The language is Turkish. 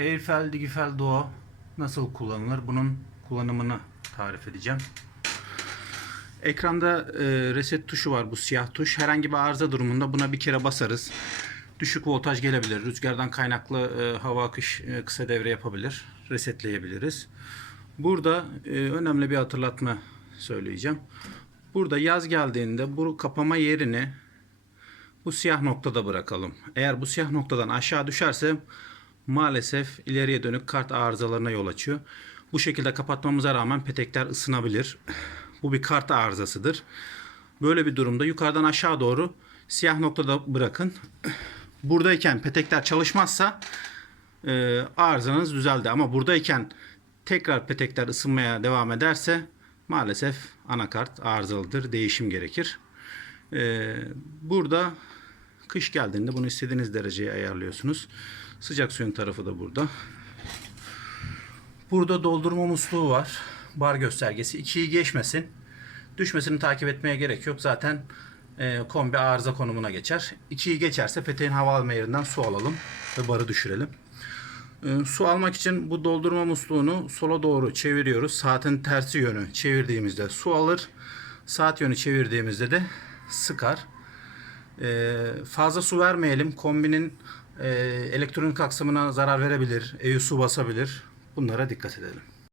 Airfel Digifel Duo nasıl kullanılır? Bunun kullanımını tarif edeceğim. Ekranda e, reset tuşu var bu siyah tuş. Herhangi bir arıza durumunda buna bir kere basarız. Düşük voltaj gelebilir. Rüzgardan kaynaklı e, hava akış e, kısa devre yapabilir. Resetleyebiliriz. Burada e, önemli bir hatırlatma söyleyeceğim. Burada yaz geldiğinde bu kapama yerini bu siyah noktada bırakalım. Eğer bu siyah noktadan aşağı düşerse maalesef ileriye dönük kart arızalarına yol açıyor. Bu şekilde kapatmamıza rağmen petekler ısınabilir. Bu bir kart arızasıdır. Böyle bir durumda yukarıdan aşağı doğru siyah noktada bırakın. Buradayken petekler çalışmazsa e, arızanız düzeldi. Ama buradayken tekrar petekler ısınmaya devam ederse maalesef anakart arızalıdır. Değişim gerekir. E, burada kış geldiğinde bunu istediğiniz dereceye ayarlıyorsunuz. Sıcak suyun tarafı da burada. Burada doldurma musluğu var. Bar göstergesi. 2'yi geçmesin. Düşmesini takip etmeye gerek yok. Zaten e, kombi arıza konumuna geçer. 2'yi geçerse peteğin hava alma yerinden su alalım ve barı düşürelim. E, su almak için bu doldurma musluğunu sola doğru çeviriyoruz. Saatin tersi yönü çevirdiğimizde su alır. Saat yönü çevirdiğimizde de sıkar. E, fazla su vermeyelim. Kombinin e, elektronik aksamına zarar verebilir. EU su basabilir. Bunlara dikkat edelim.